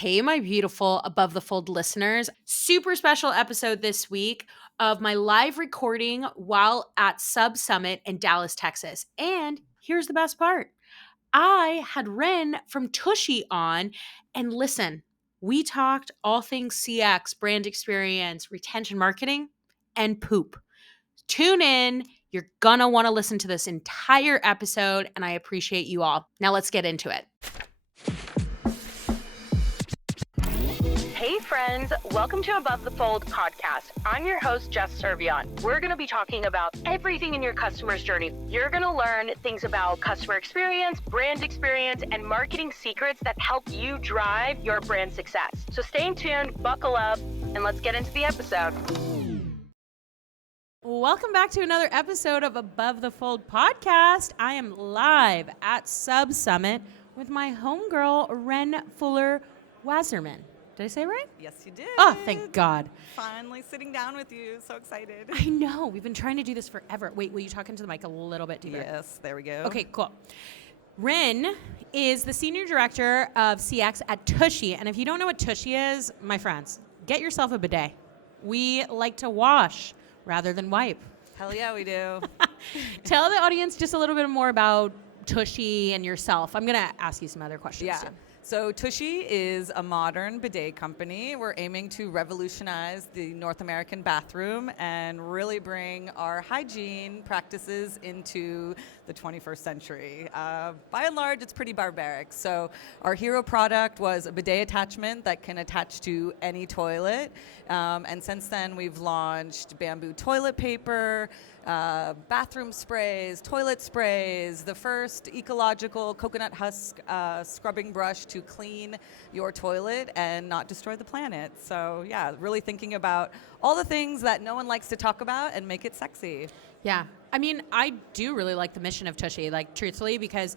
Hey, my beautiful Above the Fold listeners. Super special episode this week of my live recording while at Sub Summit in Dallas, Texas. And here's the best part I had Ren from Tushy on. And listen, we talked all things CX, brand experience, retention marketing, and poop. Tune in. You're gonna wanna listen to this entire episode, and I appreciate you all. Now let's get into it. Hey friends, welcome to Above the Fold podcast. I'm your host, Jess Servion. We're going to be talking about everything in your customer's journey. You're going to learn things about customer experience, brand experience, and marketing secrets that help you drive your brand success. So stay tuned, buckle up, and let's get into the episode. Welcome back to another episode of Above the Fold podcast. I am live at Sub Summit with my homegirl, Ren Fuller-Wasserman. Did I say it right? Yes, you did. Oh, thank God. Finally sitting down with you. So excited. I know. We've been trying to do this forever. Wait, will you talk into the mic a little bit deeper? Yes, there we go. Okay, cool. Ren is the Senior Director of CX at Tushy. And if you don't know what Tushy is, my friends, get yourself a bidet. We like to wash rather than wipe. Hell yeah, we do. Tell the audience just a little bit more about Tushy and yourself. I'm going to ask you some other questions too. So Tushy is a modern bidet company. We're aiming to revolutionize the North American bathroom and really bring our hygiene practices into the 21st century. By and large, it's pretty barbaric. So our hero product was a bidet attachment that can attach to any toilet. And since then, we've launched bamboo toilet paper, bathroom sprays, toilet sprays, the first ecological coconut husk scrubbing brush to clean your toilet and not destroy the planet. So yeah, really thinking about all the things that no one likes to talk about and make it sexy. Yeah. I mean, I do really like the mission of Tushy, like truthfully, because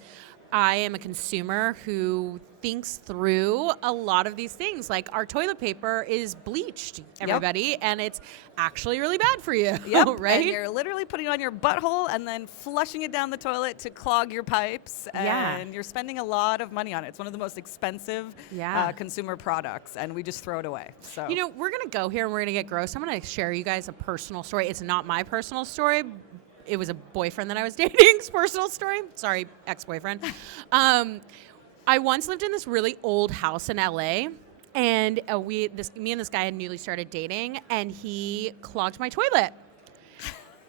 I am a consumer who thinks through a lot of these things. Like our toilet paper is bleached, everybody, and it's actually really bad for you, right? And you're literally putting it on your butthole and then flushing it down the toilet to clog your pipes, and you're spending a lot of money on it. It's one of the most expensive consumer products, and we just throw it away. So you know, we're gonna go here and we're gonna get gross. I'm gonna share you guys a personal story. It's not my personal story. It was a boyfriend that I was dating's personal story. Sorry, ex-boyfriend. I once lived in this really old house in LA, and me and this guy had newly started dating, and he clogged my toilet.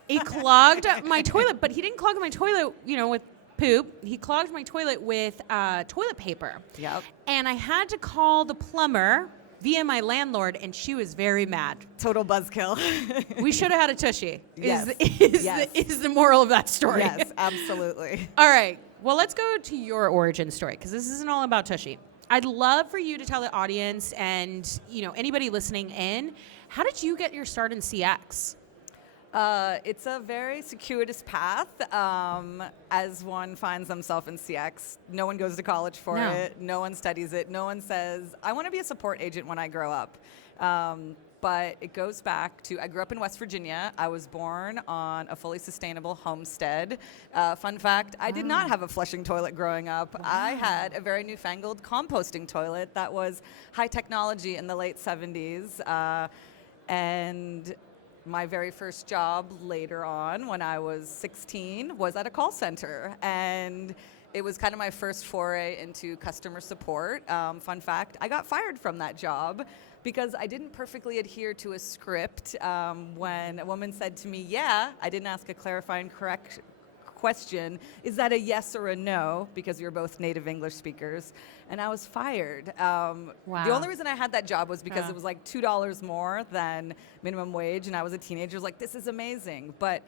He clogged my toilet, but he didn't clog my toilet, with poop. He clogged my toilet with toilet paper. Yep. And I had to call the plumber via my landlord, and she was very mad. Total buzzkill. We should have had a Tushy. Yes. Is the moral of that story. Yes, absolutely. All right. Well, let's go to your origin story, because this isn't all about Tushy. I'd love for you to tell the audience and anybody listening in, how did you get your start in CX? It's a very circuitous path as one finds themselves in CX. No one goes to college for it. No one studies it. No one says, I want to be a support agent when I grow up. But it goes back to, I grew up in West Virginia. I was born on a fully sustainable homestead. Fun fact, I did not have a flushing toilet growing up. Wow. I had a very newfangled composting toilet that was high technology in the late 70s. And my very first job later on, when I was 16, was at a call center. And it was kind of my first foray into customer support. Fun fact, I got fired from that job because I didn't perfectly adhere to a script. When a woman said to me, I didn't ask a clarifying correct question, is that a yes or a no? Because we were both native English speakers. And I was fired. Wow. The only reason I had that job was because it was like $2 more than minimum wage, and I was a teenager. I was like, this is amazing. But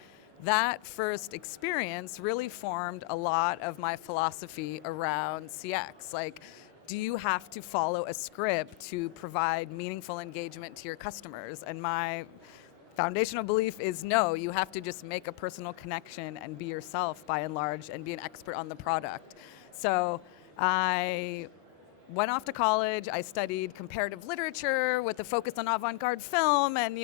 that first experience really formed a lot of my philosophy around CX. Like, do you have to follow a script to provide meaningful engagement to your customers? And my foundational belief is no, you have to just make a personal connection and be yourself by and large and be an expert on the product. So I went off to college. I studied comparative literature with a focus on avant-garde film, and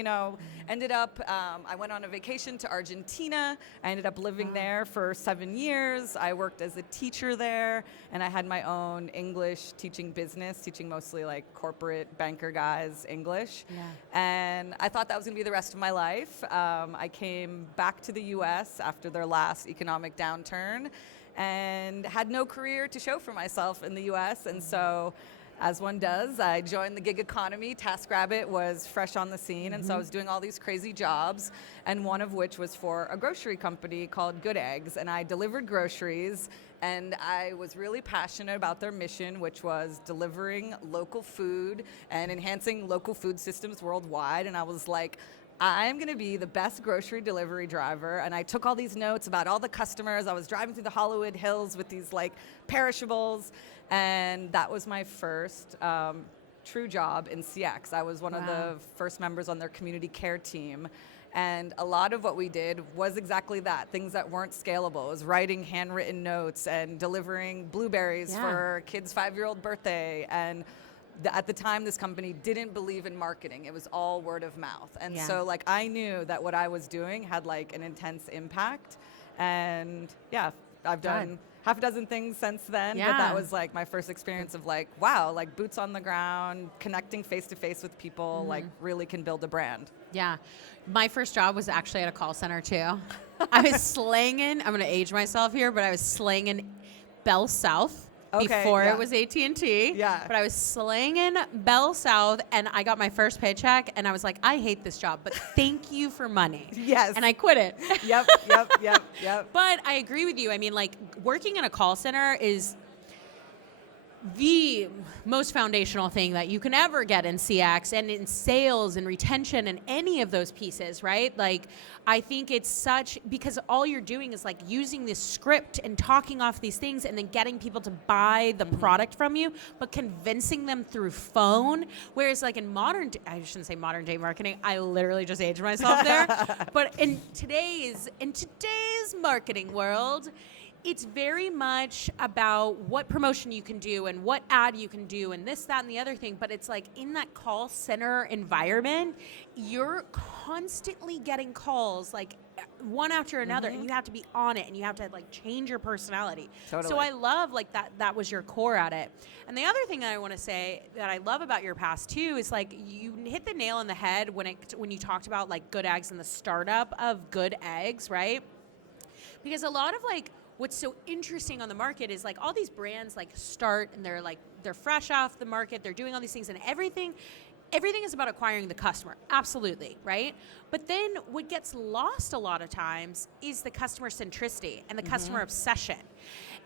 ended up. I went on a vacation to Argentina. I ended up living there for 7 years. I worked as a teacher there, and I had my own English teaching business, teaching mostly like corporate banker guys English. Yeah. And I thought that was going to be the rest of my life. I came back to the U.S. after their last economic downturn, and had no career to show for myself in the US. And so, as one does, I joined the gig economy. TaskRabbit was fresh on the scene, and so I was doing all these crazy jobs, and one of which was for a grocery company called Good Eggs, and I delivered groceries, and I was really passionate about their mission, which was delivering local food and enhancing local food systems worldwide. And I was like, I'm going to be the best grocery delivery driver. And I took all these notes about all the customers. I was driving through the Hollywood Hills with these like perishables. And that was my first true job in CX. I was one of the first members on their community care team. And a lot of what we did was exactly that, things that weren't scalable. It was writing handwritten notes and delivering blueberries for a kid's 5-year-old birthday. And at the time, this company didn't believe in marketing. It was all word of mouth. And so like I knew that what I was doing had like an intense impact. And I've done half a dozen things since then. But that was like my first experience of like, wow, like boots on the ground, connecting face to face with people, like really can build a brand. Yeah. My first job was actually at a call center too. I was slanging, I'm going to age myself here, but I was slanging Bell South. Before it was AT&T. Yeah. But I was slanging Bell South, and I got my first paycheck, and I was like, I hate this job, but thank you for money. Yes. And I quit it. Yep. But I agree with you. I mean, like, working in a call center is the most foundational thing that you can ever get in CX and in sales and retention and any of those pieces, right? Like, I think it's such, because all you're doing is like using this script and talking off these things and then getting people to buy the product from you, but convincing them through phone. Whereas like in I shouldn't say modern day marketing, I literally just aged myself there. But in today's marketing world, it's very much about what promotion you can do and what ad you can do and this, that, and the other thing. But it's like in that call center environment, you're constantly getting calls like one after another, and you have to be on it, and you have to like change your personality. Totally. So I love like that was your core at it. And the other thing that I want to say that I love about your past too is like you hit the nail on the head when you talked about like Good Eggs and the startup of Good Eggs, right? Because a lot of like what's so interesting on the market is like all these brands like start and they're fresh off the market, they're doing all these things, and everything is about acquiring the customer, absolutely, right? But then what gets lost a lot of times is the customer centricity and the customer obsession.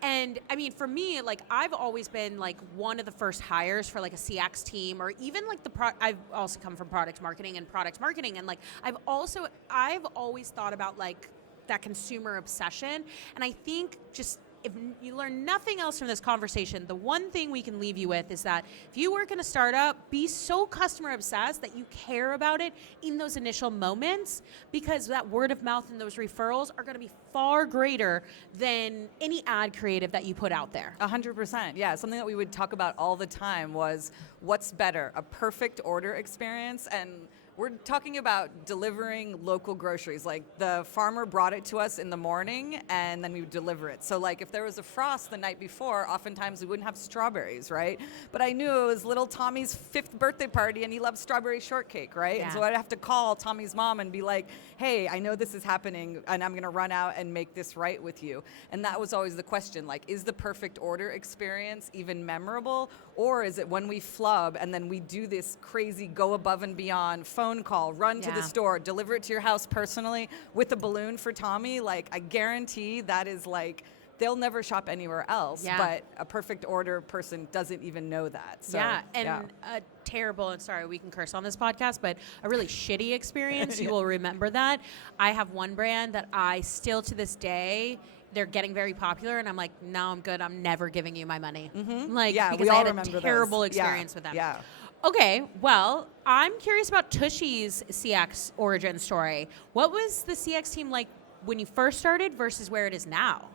And I mean, for me, like I've always been like one of the first hires for like a CX team, or even like I've also come from product marketing, and like I've always thought about like that consumer obsession. And I think just if you learn nothing else from this conversation, the one thing we can leave you with is that if you work in a startup, be so customer obsessed that you care about it in those initial moments, because that word of mouth and those referrals are going to be far greater than any ad creative that you put out there. 100%. Yeah, something that we would talk about all the time was what's better, a perfect order experience. And we're talking about delivering local groceries. Like the farmer brought it to us in the morning and then we would deliver it. So like if there was a frost the night before, oftentimes we wouldn't have strawberries, right? But I knew it was little Tommy's 5th birthday party and he loves strawberry shortcake, right? Yeah. And so I'd have to call Tommy's mom and be like, hey, I know this is happening and I'm gonna run out and make this right with you. And that was always the question, like, is the perfect order experience even memorable? Or is it when we flub and then we do this crazy go above and beyond phone call, run to the store, deliver it to your house personally with a balloon for Tommy? Like, I guarantee that is like, they'll never shop anywhere else, but a perfect order person doesn't even know that. So, a terrible, and sorry, we can curse on this podcast, but a really shitty experience, you will remember that. I have one brand that I still to this day, they're getting very popular, and I'm like, no, I'm good. I'm never giving you my money. Like, because I had a terrible experience with them. Yeah. Okay, well, I'm curious about Tushy's CX origin story. What was the CX team like when you first started versus where it is now?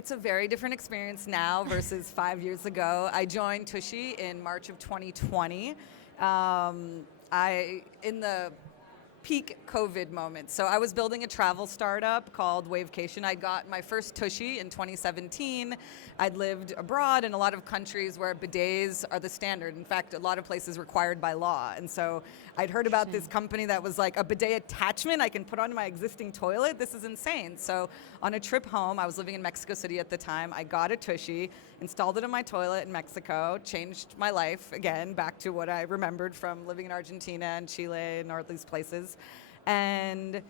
It's a very different experience now versus 5 years ago. I joined Tushy in March of 2020. In the peak COVID moment. So I was building a travel startup called Wavecation. I got my first Tushy in 2017. I'd lived abroad in a lot of countries where bidets are the standard. In fact, a lot of places required by law. And so I'd heard about this company that was like a bidet attachment I can put onto my existing toilet. This is insane. So on a trip home, I was living in Mexico City at the time. I got a Tushy, installed it in my toilet in Mexico, changed my life again back to what I remembered from living in Argentina and Chile and all these places. And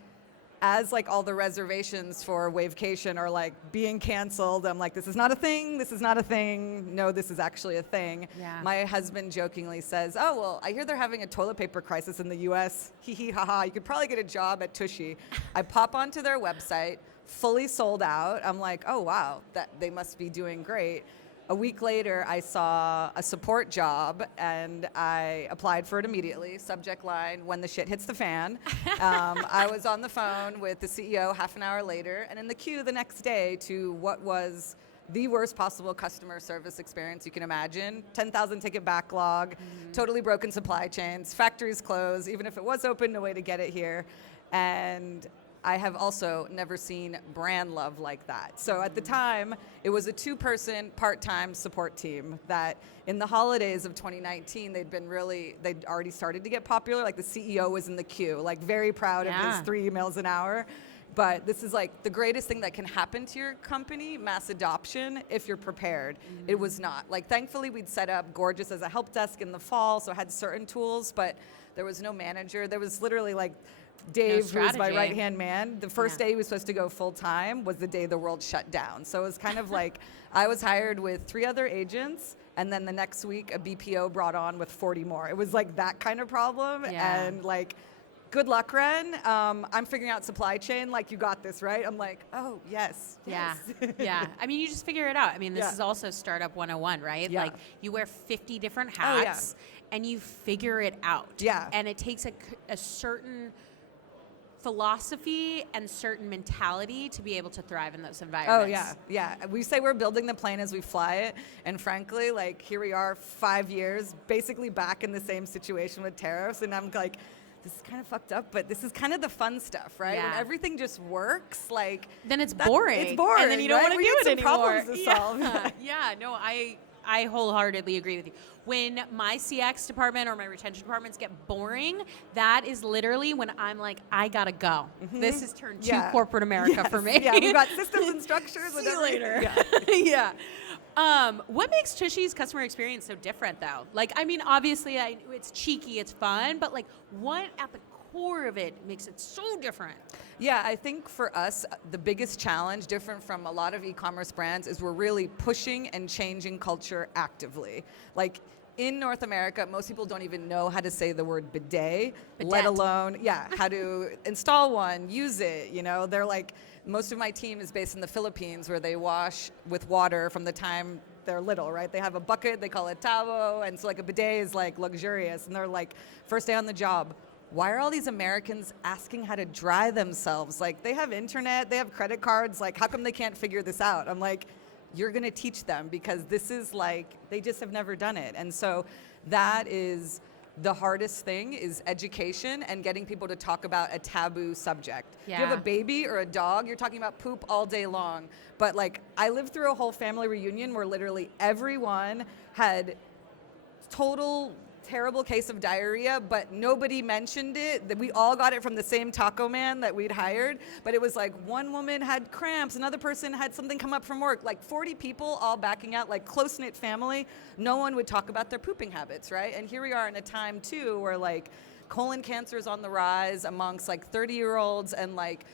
as like all the reservations for Wavecation are like being canceled, I'm like, this is not a thing, this is not a thing. No, this is actually a thing. Yeah. My husband jokingly says, oh, well, I hear they're having a toilet paper crisis in the US. Hee hee ha ha, you could probably get a job at Tushy. I pop onto their website, fully sold out. I'm like, oh wow, that they must be doing great. A week later, I saw a support job, and I applied for it immediately. Subject line, when the shit hits the fan. I was on the phone with the CEO half an hour later, and in the queue the next day to what was the worst possible customer service experience you can imagine. 10,000 ticket backlog, totally broken supply chains, factories closed, even if it was open, no way to get it here. And I have also never seen brand love like that. So at the time, it was a 2-person part-time support team that in the holidays of 2019, they'd already started to get popular. Like the CEO was in the queue, like very proud of his 3 emails an hour. But this is like the greatest thing that can happen to your company, mass adoption, if you're prepared. It was not. Like thankfully we'd set up Gorgeous as a help desk in the fall, so I had certain tools, but there was no manager. There was literally like Dave, who was my right-hand man, the first day he was supposed to go full-time was the day the world shut down. So it was kind of like I was hired with 3 other agents, and then the next week a BPO brought on with 40 more. It was like that kind of problem. Yeah. And like, good luck, Ren. I'm figuring out supply chain. Like, you got this, right? I'm like, oh, yes. Yeah. Yes. Yeah. I mean, you just figure it out. I mean, this is also Startup 101, right? Yeah. Like, you wear 50 different hats and you figure it out. Yeah. And it takes a certain philosophy and certain mentality to be able to thrive in those environments. Oh, yeah, yeah. We say we're building the plane as we fly it, and frankly, like, here we are 5 years, basically back in the same situation with tariffs, and I'm like, this is kind of fucked up, but this is kind of the fun stuff, right? Yeah. When everything just works, like... Then it's boring. It's boring, and then you don't want to do it anymore. Problems to solve. Yeah, no, I wholeheartedly agree with you. When my CX department or my retention departments get boring, that is literally when I'm like, I gotta go. This has turned to corporate America for me. Yeah, we've got systems and structures. See you later. Yeah. What makes Tushy's customer experience so different, though? Like, I mean, obviously, it's cheeky, it's fun, but like, what at the core of it makes it so different? Yeah, I think for us, the biggest challenge, different from a lot of e-commerce brands, is we're really pushing and changing culture actively. Like, in North America, most people don't even know how to say the word bidet. Let alone, how to install one, use it. You know, they're like, most of my team is based in the Philippines, where they wash with water from the time they're little, right? They have a bucket, they call it taboo, and so like a bidet is like luxurious, and they're like, first day on the job, why are all these Americans asking how to dry themselves? Like, they have internet, they have credit cards, like, how come they can't figure this out? I'm like, you're gonna teach them, because this is like, they just have never done it. And so that is the hardest thing, is education and getting people to talk about a taboo subject. Yeah. If you have a baby or a dog, you're talking about poop all day long. But like, I lived through a whole family reunion where literally everyone had total terrible case of diarrhea, but nobody mentioned it. That we all got it from the same taco man that we'd hired, but it was like one woman had cramps, another person had something come up from work, like 40 people all backing out, like close-knit family. No one would talk about their pooping habits, right? And here we are in a time too where like colon cancer is on the rise amongst like 30-year-olds, and like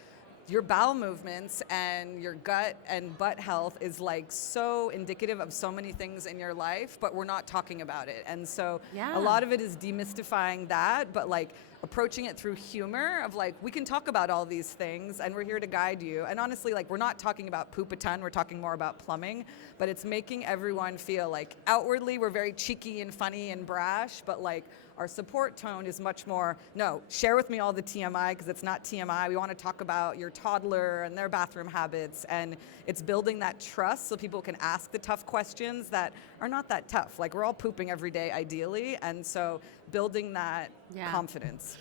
your bowel movements and your gut and butt health is like so indicative of so many things in your life, but we're not talking about it. And so a lot of it is demystifying that, but like approaching it through humor of like, we can talk about all these things and we're here to guide you. And honestly, like, we're not talking about poop a ton, we're talking more about plumbing, but it's making everyone feel like outwardly we're very cheeky and funny and brash, but like Our support tone is much more, no, share with me all the TMI, because it's not TMI. We want to talk about your toddler and their bathroom habits. And it's building that trust so people can ask the tough questions that are not that tough. Like, we're all pooping every day, ideally. And so building that confidence.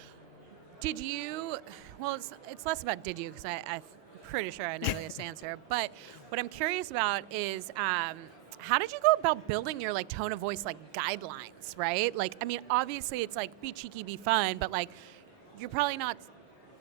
Did you, well, it's less about did you, because I'm pretty sure I know this answer. But what I'm curious about is, how did you go about building your like tone of voice like guidelines, right? Like, I mean, obviously it's like be cheeky, be fun, but like you're probably not,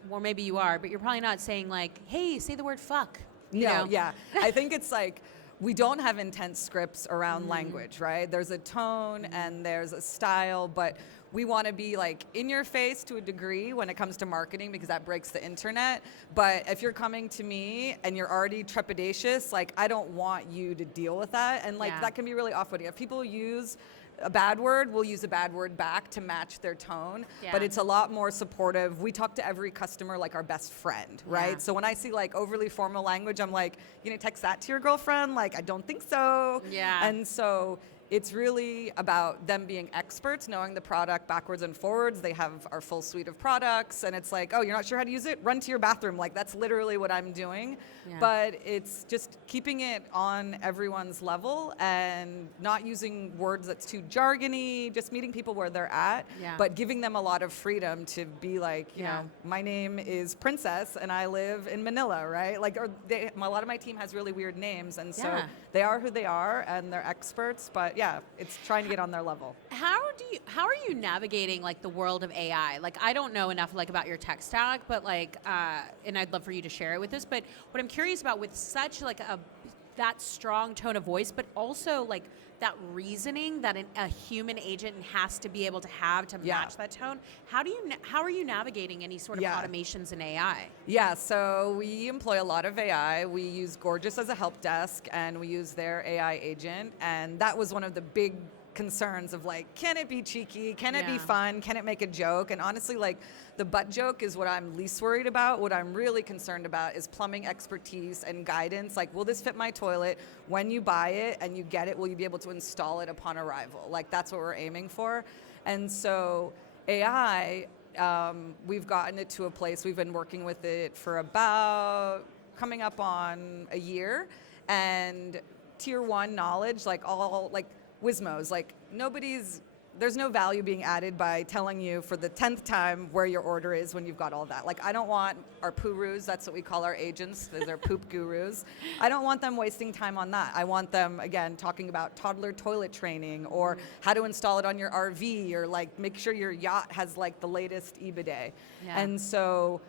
or maybe you are, but you're probably not saying like, hey, say the word fuck. You know? Yeah. I think it's like, we don't have intense scripts around language, right? There's a tone and there's a style, but we want to be like in your face to a degree when it comes to marketing, because that breaks the internet. But if you're coming to me and you're already trepidatious, like, I don't want you to deal with that. And like, that can be really off-putting. If people use a bad word, we'll use a bad word back to match their tone. But it's a lot more supportive. We talk to every customer like our best friend, right? So when I see like overly formal language, I'm like, you gonna text that to your girlfriend? Like, I don't think so. And so it's really about them being experts, knowing the product backwards and forwards. They have our full suite of products, and it's like, oh, you're not sure how to use it? Run to your bathroom. Like, that's literally what I'm doing. But it's just keeping it on everyone's level and not using words that's too jargony, just meeting people where they're at, but giving them a lot of freedom to be like, you know, my name is Princess and I live in Manila, right? Like, or a lot of my team has really weird names, and so they are who they are and they're experts, but it's trying to get on their level. How are you navigating like the world of AI? Like, I don't know enough like about your tech stack, but like, and I'd love for you to share it with us. But what I'm curious about with such like that strong tone of voice, but also like that reasoning that a human agent has to be able to have to match that tone. How are you navigating any sort of automations in AI? Yeah, so we employ a lot of AI. We use Gorgeous as a help desk, and we use their AI agent. And that was one of the big concerns of like, can it be cheeky? Can it be fun? Can it make a joke? And honestly, like, the butt joke is what I'm least worried about. What I'm really concerned about is plumbing expertise and guidance. Like, will this fit my toilet? When you buy it and you get it, will you be able to install it upon arrival? Like, that's what we're aiming for. And so AI, we've gotten it to a place, we've been working with it for about coming up on a year. And tier one knowledge, like all, like, Wizmos, like, there's no value being added by telling you for the 10th time where your order is when you've got all that. Like, I don't want our purus, that's what we call our agents, they're poop gurus. I don't want them wasting time on that. I want them, again, talking about toddler toilet training or how to install it on your RV, or like make sure your yacht has like the latest bidet. And so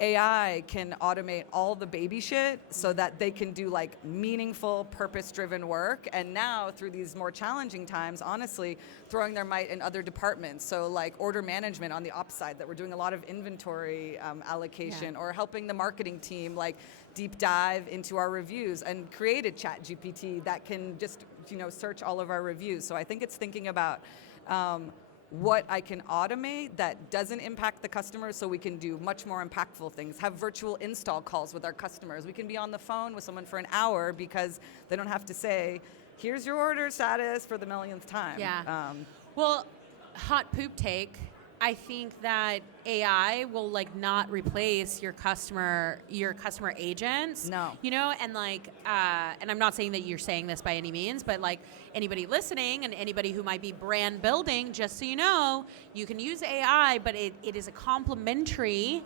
AI can automate all the baby shit so that they can do like meaningful, purpose-driven work. And now, through these more challenging times, honestly, throwing their might in other departments. So like order management on the ops side, that we're doing a lot of inventory allocation, or helping the marketing team like deep dive into our reviews and create a chat GPT that can just, search all of our reviews. So I think it's thinking about what I can automate that doesn't impact the customer, so we can do much more impactful things. Have virtual install calls with our customers. We can be on the phone with someone for an hour because they don't have to say, here's your order status for the millionth time. Well, hot poop take. I think that AI will like not replace your customer agents. No. And like, and I'm not saying that you're saying this by any means, but like anybody listening and anybody who might be brand building, just so you know, you can use AI, but it is a complementary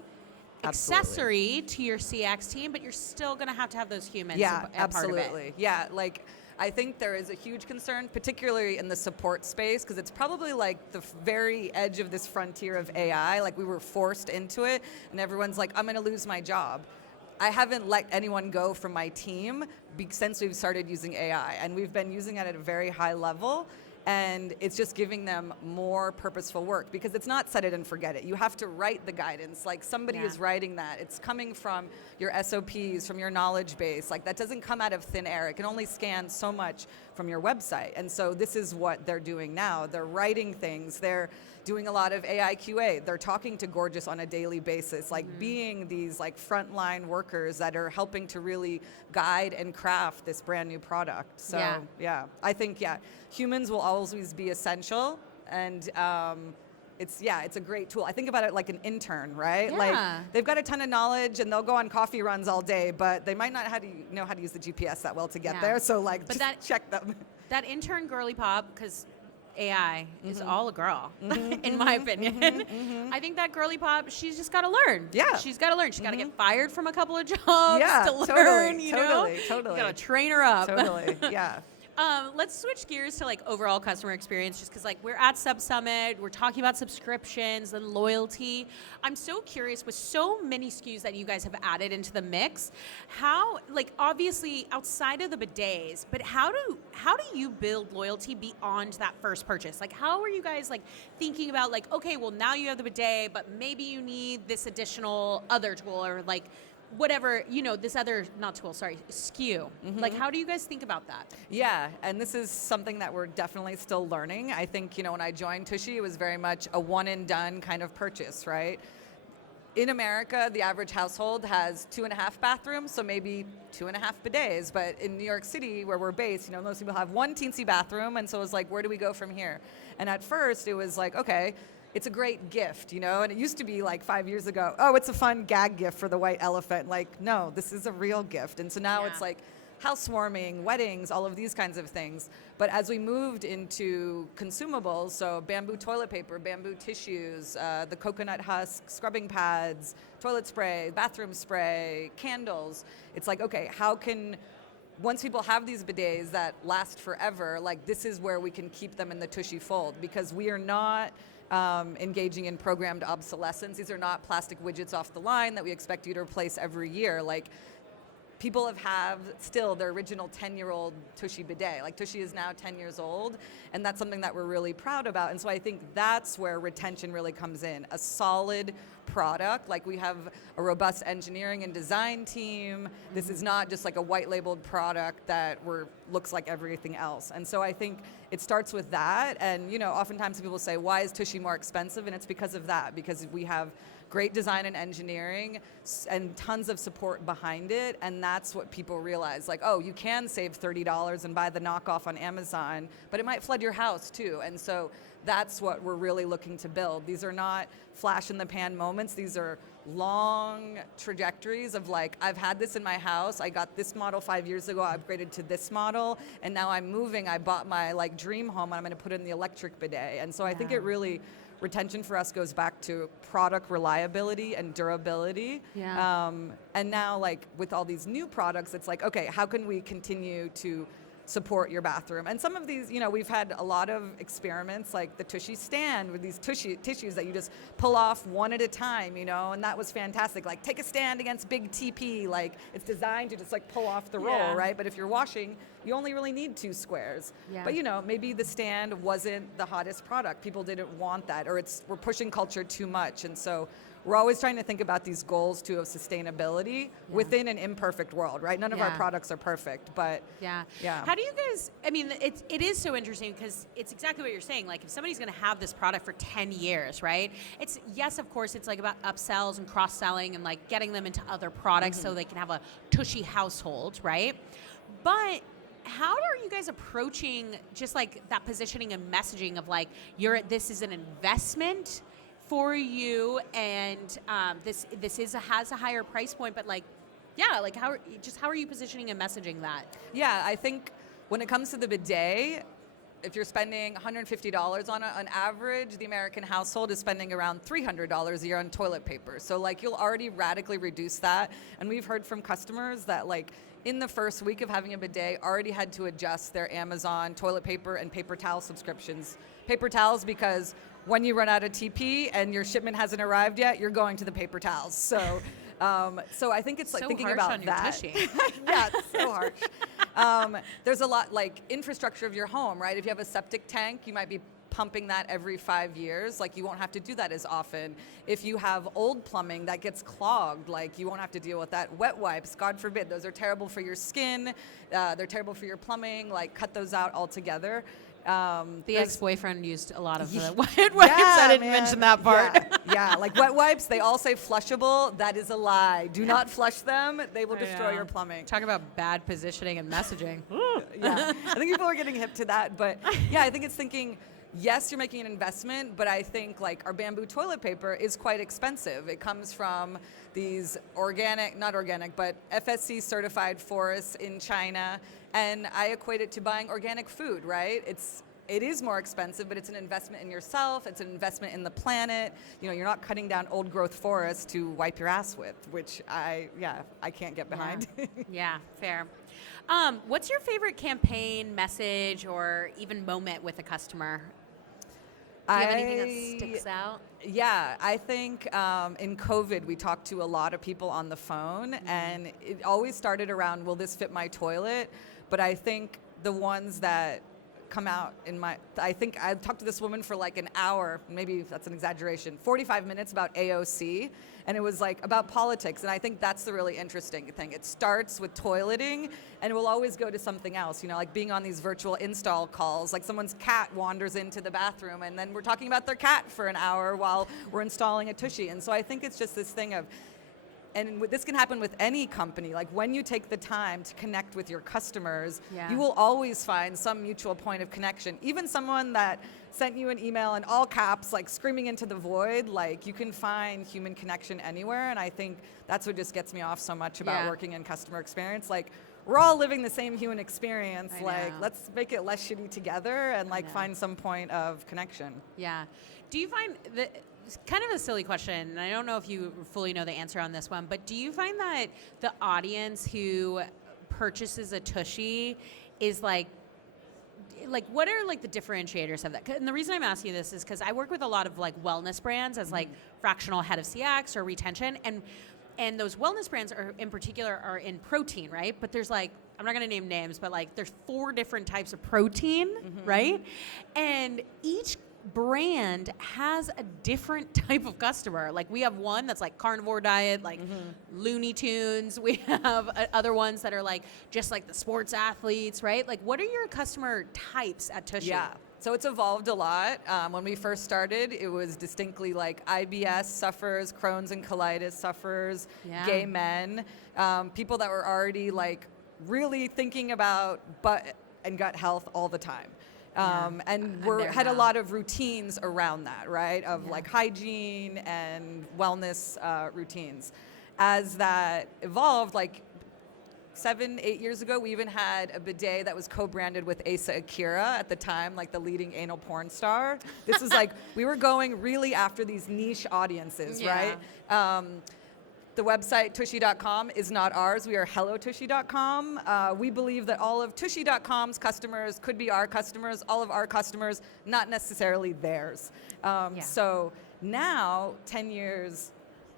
accessory to your CX team, but you're still going to have those humans. Absolutely. Part of it. Yeah, like, I think there is a huge concern, particularly in the support space, because it's probably like the very edge of this frontier of AI. Like, we were forced into it, and everyone's like, I'm going to lose my job. I haven't let anyone go from my team since we've started using AI, and we've been using it at a very high level. And it's just giving them more purposeful work, because it's not set it and forget it. You have to write the guidance. Like, somebody is writing that. It's coming from your SOPs, from your knowledge base. Like, that doesn't come out of thin air. It can only scan so much from your website. And so this is what they're doing now. They're writing things. They're doing a lot of AI QA. They're talking to Gorgeous on a daily basis, like being these like frontline workers that are helping to really guide and craft this brand new product. So I think humans will always be essential, and it's a great tool. I think about it like an intern, right? Yeah. Like they've got a ton of knowledge and they'll go on coffee runs all day, but they might not know how to use the GPS that well to get there. So like, but just check them. That intern girly pop, because AI is all a girl, in my opinion. I think that girly pop, she's just got to learn. Yeah. She's got to learn. She's got to get fired from a couple of jobs to learn, you know? Totally. You got to train her up. Totally, yeah. Let's switch gears to like overall customer experience, just because like we're at Sub Summit, we're talking about subscriptions and loyalty. I'm so curious, with so many SKUs that you guys have added into the mix, how, like, obviously outside of the bidets, but how do you build loyalty beyond that first purchase? Like, how are you guys like thinking about like, okay, well now you have the bidet, but maybe you need this additional other tool, or like whatever, you know, this other, not tool, sorry, SKU. Like, how do you guys think about that? Yeah, and this is something that we're definitely still learning. I think, you know, when I joined Tushy, it was very much a one and done kind of purchase, right? In America, the average household has 2.5 bathrooms, so maybe 2.5 bidets. But in New York City, where we're based, you know, most people have one teensy bathroom, and so it was like, where do we go from here? And at first, it was like, okay, it's a great gift, you know, and it used to be like 5 years ago, oh, it's a fun gag gift for the white elephant. Like, no, this is a real gift. And so now it's like housewarming, weddings, all of these kinds of things. But as we moved into consumables, so bamboo toilet paper, bamboo tissues, the coconut husk, scrubbing pads, toilet spray, bathroom spray, candles, it's like, okay, how can, once people have these bidets that last forever, like this is where we can keep them in the Tushy fold, because we are not engaging in programmed obsolescence. These are not plastic widgets off the line that we expect you to replace every year. Like, people have still their original 10-year-old Tushy bidet. Like, Tushy is now 10 years old, and that's something that we're really proud about. And so I think that's where retention really comes in. A solid product, like we have a robust engineering and design team. This is not just like a white labeled product that looks like everything else. And so I think it starts with that. And, you know, oftentimes people say, why is Tushy more expensive? And it's because of that, because we have great design and engineering and tons of support behind it. And that's what people realize. Like, oh, you can save $30 and buy the knockoff on Amazon, but it might flood your house too. And so that's what we're really looking to build. These are not flash in the pan moments. These are long trajectories of like, I've had this in my house. I got this model 5 years ago. I upgraded to this model. And now I'm moving. I bought my like dream home and I'm going to put in the electric bidet. And so I think it really, retention for us goes back to product reliability and durability. And now, like, with all these new products, it's like, okay, how can we continue to support your bathroom? And some of these, you know, we've had a lot of experiments, like the Tushy stand with these tissues that you just pull off one at a time, you know, and that was fantastic. Like, take a stand against big TP, like it's designed to just like pull off the roll, right? But if you're washing, you only really need 2 squares. But, you know, maybe the stand wasn't the hottest product. People didn't want that, or we're pushing culture too much. And so we're always trying to think about these goals too of sustainability within an imperfect world, right? None of our products are perfect, but How do you guys, I mean, it is so interesting because it's exactly what you're saying. Like, if somebody's going to have this product for 10 years, right? It's, yes, of course, it's like about upsells and cross-selling and like getting them into other products so they can have a Tushy household, right? But how are you guys approaching just like that positioning and messaging of like, this is an investment for you, and this has a higher price point, but like, like how are you positioning and messaging that? Yeah, I think when it comes to the bidet, if you're spending $150 on average, the American household is spending around $300 a year on toilet paper. So like, you'll already radically reduce that. And we've heard from customers that like, in the first week of having a bidet, already had to adjust their Amazon toilet paper and paper towel subscriptions. Paper towels, because when you run out of TP and your shipment hasn't arrived yet, you're going to the paper towels. So, so I think it's like so thinking harsh about on your that. Tushy. Yeah, it's so harsh. There's a lot like infrastructure of your home, right? If you have a septic tank, you might be pumping that every 5 years. Like, you won't have to do that as often. If you have old plumbing that gets clogged, like, you won't have to deal with that. Wet wipes, God forbid, those are terrible for your skin. They're terrible for your plumbing. Like, cut those out altogether. The ex-boyfriend used a lot of the wet wipes. I didn't mention that part. Yeah, like wet wipes, they all say flushable. That is a lie. Do not flush them. They will destroy your plumbing. Talk about bad positioning and messaging. I think people are getting hip to that. But yeah, I think it's thinking, yes, you're making an investment, but I think like our bamboo toilet paper is quite expensive. It comes from these not organic, but FSC certified forests in China, and I equate it to buying organic food, right? It is more expensive, but it's an investment in yourself. It's an investment in the planet. You know, you're not cutting down old growth forests to wipe your ass with, which I can't get behind. Yeah, fair. What's your favorite campaign, message, or even moment with a customer? Do you have anything that sticks out? Yeah, I think in COVID, we talked to a lot of people on the phone, and it always started around, will this fit my toilet? But I think the ones that come out I think I talked to this woman for like an hour, maybe that's an exaggeration, 45 minutes about AOC, and it was like about politics, and I think that's the really interesting thing. It starts with toileting, and it will always go to something else, you know, like being on these virtual install calls, like someone's cat wanders into the bathroom, and then we're talking about their cat for an hour while we're installing a Tushy, and so I think it's just this thing of, and this can happen with any company, like when you take the time to connect with your customers, you will always find some mutual point of connection. Even someone that sent you an email in all caps, like screaming into the void, like you can find human connection anywhere. And I think that's what just gets me off so much about working in customer experience. Like, we're all living the same human experience. Like, let's make it less shitty together and like find some point of connection. Yeah. Do you find that, it's kind of a silly question, and I don't know if you fully know the answer on this one, but do you find that the audience who purchases a Tushy is like what are like the differentiators of that? And the reason I'm asking you this is because I work with a lot of like wellness brands as like fractional head of CX or retention, and those wellness brands are in particular are in protein, right? But there's like, I'm not going to name names, but like there's 4 different types of protein, right? And each brand has a different type of customer. Like we have one that's like carnivore diet, like Looney Tunes. We have other ones that are like just like the sports athletes, right? Like what are your customer types at Tushy? Yeah. So it's evolved a lot. When we first started, it was distinctly like IBS sufferers, Crohn's and colitis sufferers, gay men, people that were already like really thinking about butt and gut health all the time. And had a lot of routines around that, right? Of like hygiene and wellness routines. As that evolved, like 7-8 years ago, we even had a bidet that was co-branded with Asa Akira at the time, like the leading anal porn star. This was like, we were going really after these niche audiences, right? The website, tushy.com, is not ours. We are hellotushy.com. We believe that all of tushy.com's customers could be our customers, all of our customers, not necessarily theirs. So now, 10 years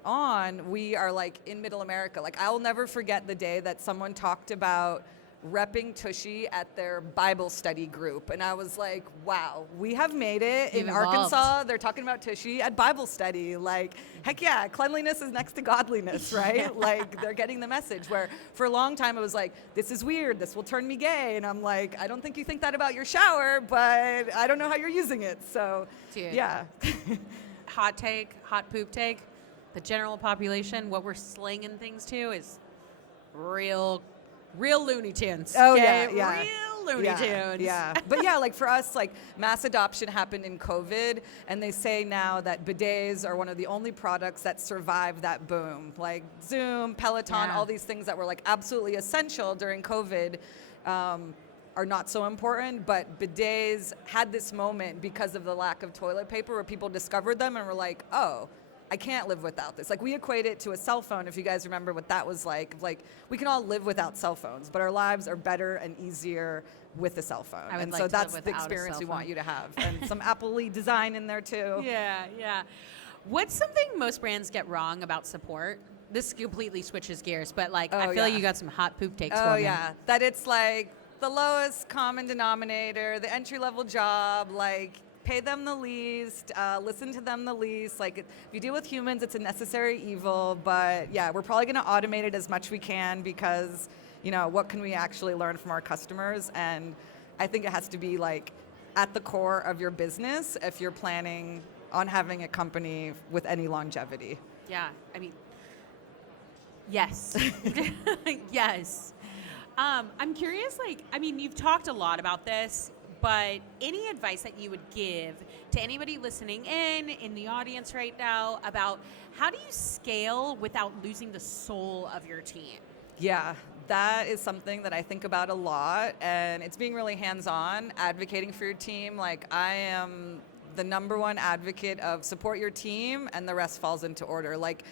on, we are like in Middle America. Like, I'll never forget the day that someone talked about repping Tushy at their Bible study group. And I was like, wow, we have made it. In Arkansas, they're talking about Tushy at Bible study. Like, heck yeah, cleanliness is next to godliness, right? Like, they're getting the message. Where for a long time, it was like, this is weird, this will turn me gay. And I'm like, I don't think you think that about your shower, but I don't know how you're using it. So, yeah. Hot take, hot poop take. The general population, what we're slinging things to is real Looney Tunes. Oh, okay? yeah. Real Looney Tunes. Yeah. But yeah, like for us, like mass adoption happened in COVID, and they say now that bidets are one of the only products that survive that boom. Like Zoom, Peloton, all these things that were like absolutely essential during COVID are not so important, but bidets had this moment because of the lack of toilet paper where people discovered them and were like, oh, I can't live without this. Like, we equate it to a cell phone, if you guys remember what that was like. Like, we can all live without cell phones, but our lives are better and easier with a cell phone. And so that's the experience we want you to have. And some Apple-y design in there, too. Yeah. What's something most brands get wrong about support? This completely switches gears, but, like, I feel like you got some hot poop takes for me. Oh, yeah. That it's, like, the lowest common denominator, the entry-level job, like, pay them the least, listen to them the least. Like, if you deal with humans, it's a necessary evil. But yeah, we're probably going to automate it as much we can because, you know, what can we actually learn from our customers? And I think it has to be like at the core of your business if you're planning on having a company with any longevity. Yeah, I mean, yes. Yes. I'm curious, like, I mean, you've talked a lot about this, but any advice that you would give to anybody listening in the audience right now about how do you scale without losing the soul of your team? Yeah, that is something that I think about a lot, and it's being really hands-on, advocating for your team. Like, I am the number one advocate of support your team, and the rest falls into order. Like,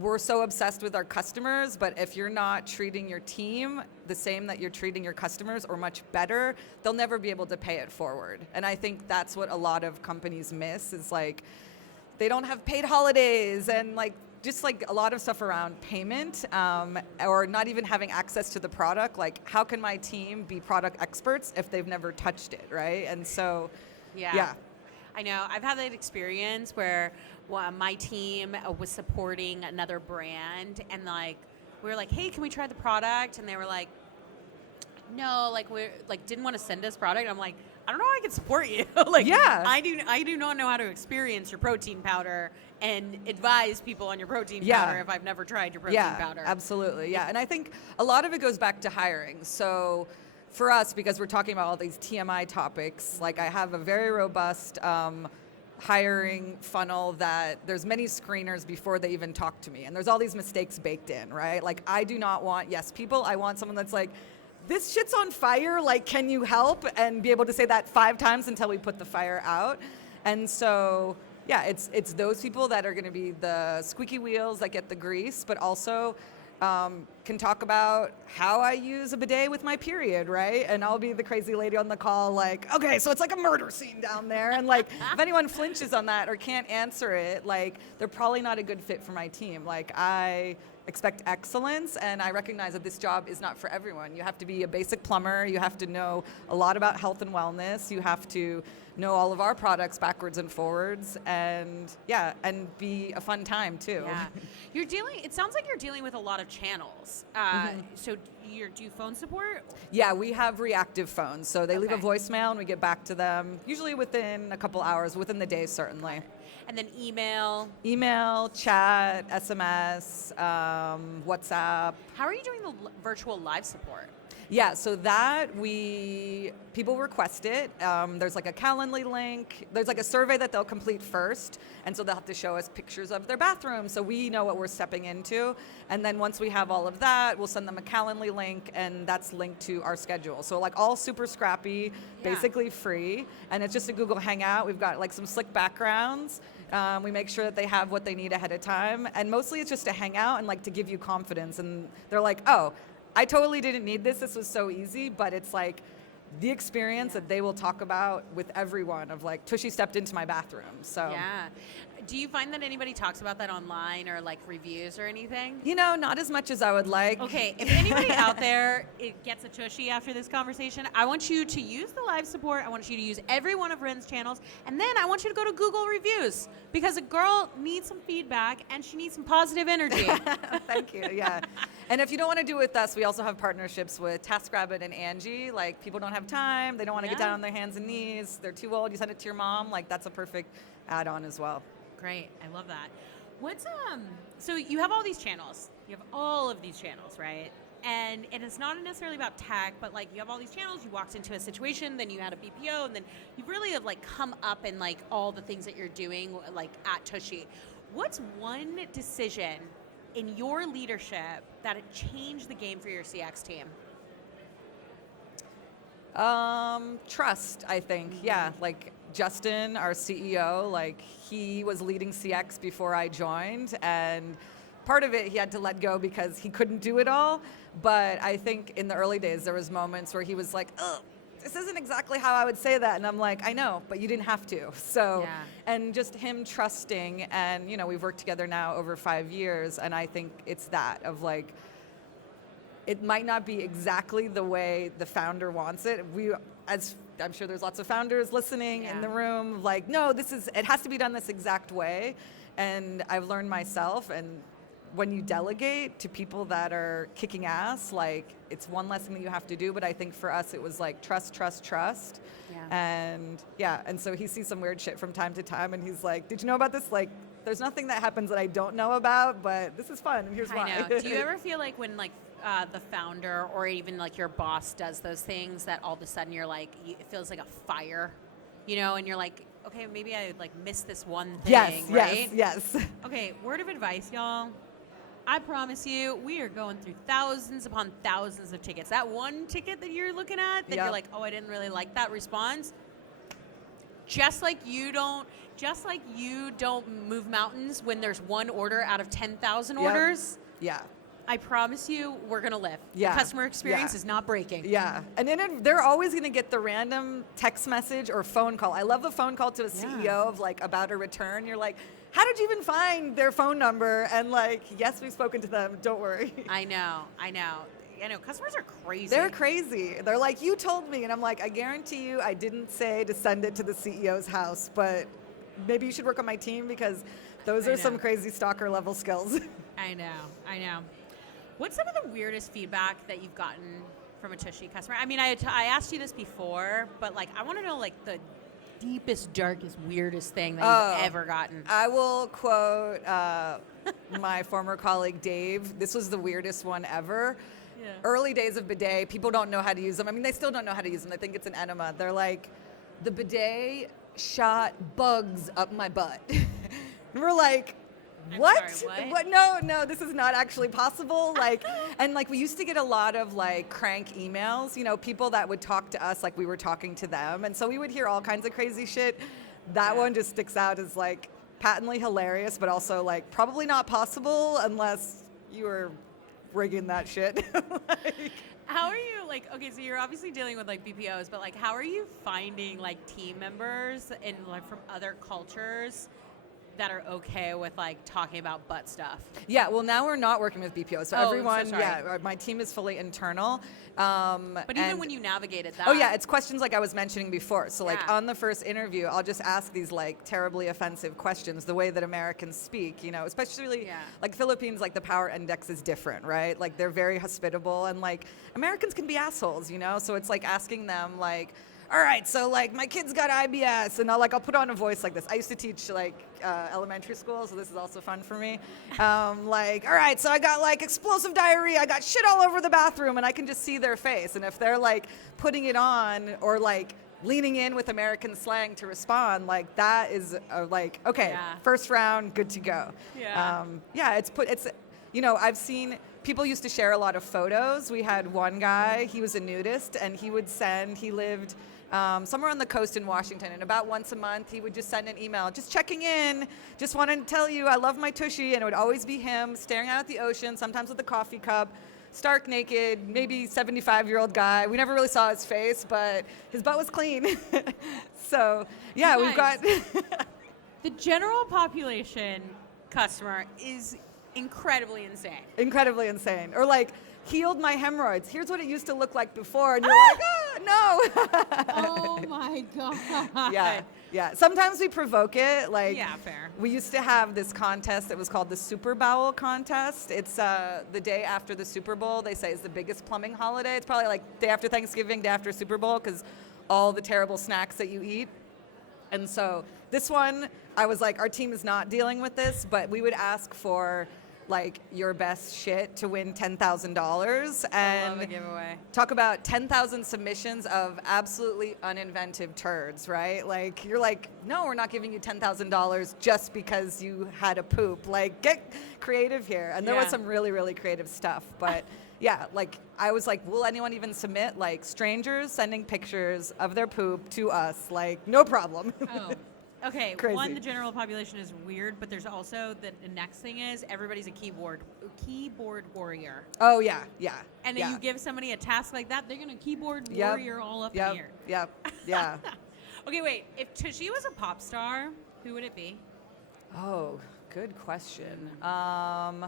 we're so obsessed with our customers, but if you're not treating your team the same that you're treating your customers or much better, they'll never be able to pay it forward. And I think that's what a lot of companies miss, is like, they don't have paid holidays and like just like a lot of stuff around payment, or not even having access to the product. Like, how can my team be product experts if they've never touched it, right? And so, yeah. I know. I've had that experience where my team was supporting another brand, and like we were like, "Hey, can we try the product?" And they were like, "No, like we didn't want to send us product." I'm like, "I don't know how I can support you." Like, Yeah. I do not know how to experience your protein powder and advise people on your protein Yeah. powder if I've never tried your protein powder. Absolutely. Yeah. And I think a lot of it goes back to hiring. So for us, because we're talking about all these TMI topics, like, I have a very robust hiring funnel that there's many screeners before they even talk to me. And there's all these mistakes baked in, right? Like, I do not want yes people. I want someone that's like, this shit's on fire, like, can you help? And be able to say that 5 times until we put the fire out. And so, yeah, it's those people that are going to be the squeaky wheels that get the grease, but also can talk about how I use a bidet with my period, right? And I'll be the crazy lady on the call, like, okay, so it's like a murder scene down there. And like, if anyone flinches on that or can't answer it, like, they're probably not a good fit for my team. Like, I expect excellence, and I recognize that this job is not for everyone. You have to be a basic plumber. You have to know a lot about health and wellness. You have to know all of our products backwards and forwards, and yeah, and be a fun time too. Yeah, it sounds like you're dealing with a lot of channels. So do you phone support? Yeah, we have reactive phones, so they leave a Okay. voicemail and we get back to them usually within a couple hours, within the day certainly. And then email. Email, chat, SMS, WhatsApp. How are you doing the virtual live support? Yeah, so that people request it. There's like a Calendly link. There's like a survey that they'll complete first. And so they'll have to show us pictures of their bathroom so we know what we're stepping into. And then once we have all of that, we'll send them a Calendly link, and that's linked to our schedule. So like all super scrappy, basically free. And it's just a Google Hangout. We've got like some slick backgrounds. We make sure that they have what they need ahead of time. And mostly it's just to hang out and like to give you confidence. And they're like, oh, I totally didn't need this. This was so easy, but it's like the experience that they will talk about with everyone of like, Tushy stepped into my bathroom. So Yeah. Do you find that anybody talks about that online or like reviews or anything? you know, not as much as I would like. Okay, if anybody out there gets a Tushy after this conversation, I want you to use the live support. I want you to use every one of Ren's channels. And then I want you to go to Google reviews, because a girl needs some feedback and she needs some positive energy. Thank you. Yeah. And if you don't want to do it with us, we also have partnerships with TaskRabbit and Angie. Like, people don't have time. They don't want to get down on their hands and knees. They're too old. You send it to your mom. Like, that's a perfect add-on as well. Great, I love that. So you have all these channels. You have all of these channels, right? And it's not necessarily about tech, but like you have all these channels. You walked into a situation, then you had a BPO, and then you really have like come up in like all the things that you're doing like at Tushy. What's one decision in your leadership that had changed the game for your CX team? Trust, I think. Yeah, like Justin, our CEO, like, he was leading CX before I joined, and part of it he had to let go because he couldn't do it all. But I think in the early days there was moments where he was like, oh, this isn't exactly how I would say that. And I'm like, I know, but you didn't have to. So, and just him trusting, and, you know, we've worked together now over 5 years, and I think it's that of like, it might not be exactly the way the founder wants it. I'm sure there's lots of founders listening in the room, like, no, it has to be done this exact way. And I've learned myself, and when you delegate to people that are kicking ass, like, it's one less thing that you have to do. But I think for us, it was like trust. And and so he sees some weird shit from time to time, and he's like, did you know about this? Like, there's nothing that happens that I don't know about, but this is fun, and here's why. I know. Do you ever feel like when like the founder or even like your boss does those things that all of a sudden you're like, it feels like a fire, and you're like, okay, maybe I like missed this one thing, Yes, right? yes. Okay, word of advice, y'all. I promise you, we are going through thousands upon thousands of tickets. That one ticket that you're looking at, that you're like, oh, I didn't really like that response. Just like you don't move mountains when there's one order out of 10,000 orders. Yeah. I promise you, we're going to live. Yeah. The customer experience is not breaking. Yeah. And then they're always going to get the random text message or phone call. I love the phone call to a CEO of like about a return. You're like, how did you even find their phone number? And like, yes, we've spoken to them. Don't worry. I know. Customers are crazy. They're crazy. They're like, you told me. And I'm like, I guarantee you I didn't say to send it to the CEO's house, but maybe you should work on my team because those are some crazy stalker level skills. I know. What's some of the weirdest feedback that you've gotten from a Tushy customer? I mean, I asked you this before, but like, I want to know like the deepest, darkest, weirdest thing that you've ever gotten. I will quote my former colleague Dave. This was the weirdest one ever. Yeah. Early days of bidet, people don't know how to use them. I mean, they still don't know how to use them. They think it's an enema. They're like, the bidet shot bugs up my butt. And we're like, what? Sorry, what? No, this is not actually possible. Like, and like we used to get a lot of like crank emails, people that would talk to us like we were talking to them. And so we would hear all kinds of crazy shit. That one just sticks out as like patently hilarious, but also like probably not possible unless you were rigging that shit. How are you like, okay, so you're obviously dealing with like BPOs, but like how are you finding like team members in like from other cultures that are okay with like talking about butt stuff? Yeah, well now we're not working with BPO, so everyone, my team is fully internal. But even when you navigated that. Oh yeah, it's questions like I was mentioning before. So like on the first interview, I'll just ask these like terribly offensive questions, the way that Americans speak, especially like Philippines, like the power index is different, right? Like they're very hospitable and like Americans can be assholes, so it's like asking them like, all right, so like my kid's got IBS, and I'll put on a voice like this. I used to teach like elementary school, so this is also fun for me. Like, all right, so I got like explosive diarrhea, I got shit all over the bathroom, and I can just see their face. And if they're like putting it on or like leaning in with American slang to respond, like that is like, okay, first round, good to go. It's I've seen people used to share a lot of photos. We had one guy, he was a nudist, and he lived somewhere on the coast in Washington, and about once a month he would just send an email, just checking in, just wanted to tell you I love my Tushy, and it would always be him staring out at the ocean, sometimes with a coffee cup, stark naked, maybe 75-year-old guy. We never really saw his face, but his butt was clean. So, yeah, nice. We've got... The general population customer is incredibly insane. Incredibly insane. Or like, healed my hemorrhoids. Here's what it used to look like before. And you're like, no. Oh my God. Yeah. Sometimes we provoke it. Like, fair. We used to have this contest that was called the Super Bowel contest. It's the day after the Super Bowl. They say is the biggest plumbing holiday. It's probably like day after Thanksgiving, day after Super Bowl, because all the terrible snacks that you eat. And so this one, I was like, our team is not dealing with this, but we would ask for like your best shit to win $10,000 and love a giveaway. Talk about 10,000 submissions of absolutely uninventive turds, right? Like you're like, no, we're not giving you $10,000 just because you had a poop. Like get creative here. And there was some really, really creative stuff. But like I was like, will anyone even submit? Like strangers sending pictures of their poop to us, like no problem. Oh. Okay, Crazy. One, the general population is weird, but there's also the next thing is everybody's a keyboard warrior. Oh, yeah. And then you give somebody a task like that, they're going to keyboard warrior all up in here. Yeah. Okay, wait. If Tushy was a pop star, who would it be? Oh, good question. I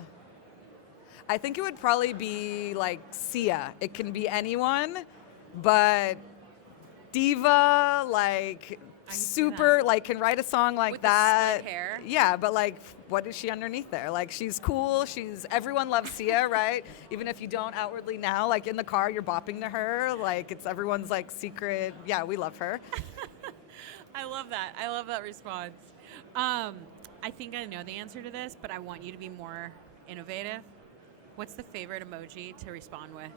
think it would probably be like Sia. It can be anyone, but diva, like... super like can write a song like with that. The hair. Yeah, but like what is she underneath there? Like she's cool, everyone loves Sia, right? Even if you don't outwardly now, like in the car you're bopping to her, like it's everyone's like secret, we love her. I love that response. I think I know the answer to this, but I want you to be more innovative. What's the favorite emoji to respond with?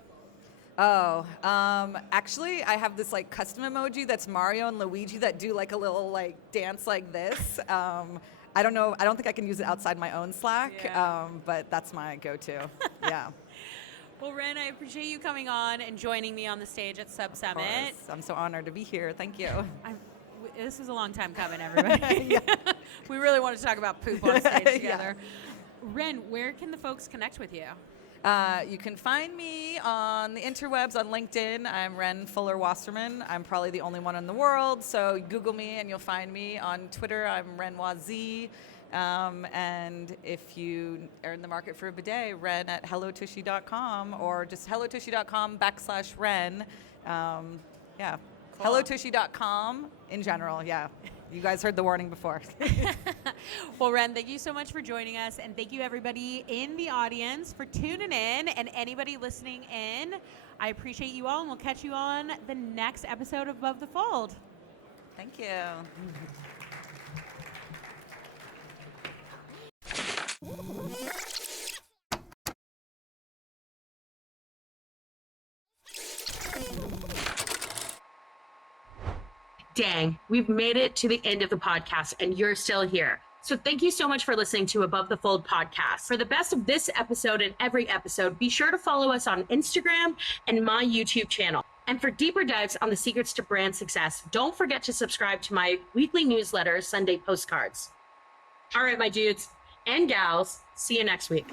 Oh, actually, I have this like custom emoji that's Mario and Luigi that do like a little like dance like this. I don't know. I don't think I can use it outside my own Slack, Yeah. but that's my go-to. Yeah. Well, Ren, I appreciate you coming on and joining me on the stage at Sub Of Summit. course. I'm so honored to be here. Thank you. This was a long time coming, everybody. We really wanted to talk about poop on stage together. Ren, where can the folks connect with you? You can find me on the interwebs on LinkedIn. I'm Ren Fuller-Wasserman. I'm probably the only one in the world, so Google me and you'll find me. On Twitter, I'm Ren-Waz. And if you are in the market for a bidet, Ren at hellotushy.com or just hellotushy.com/Ren. Yeah. Cool. Hellotushy.com in general, yeah. You guys heard the warning before. Well, Ren, thank you so much for joining us, and thank you everybody in the audience for tuning in, and anybody listening in. I appreciate you all, and we'll catch you on the next episode of Above the Fold. Thank you. Dang, we've made it to the end of the podcast and you're still here. So thank you so much for listening to Above the Fold podcast. For the best of this episode and every episode, be sure to follow us on Instagram and my YouTube channel. And for deeper dives on the secrets to brand success, don't forget to subscribe to my weekly newsletter, Sunday Postcards. All right, my dudes and gals, see you next week.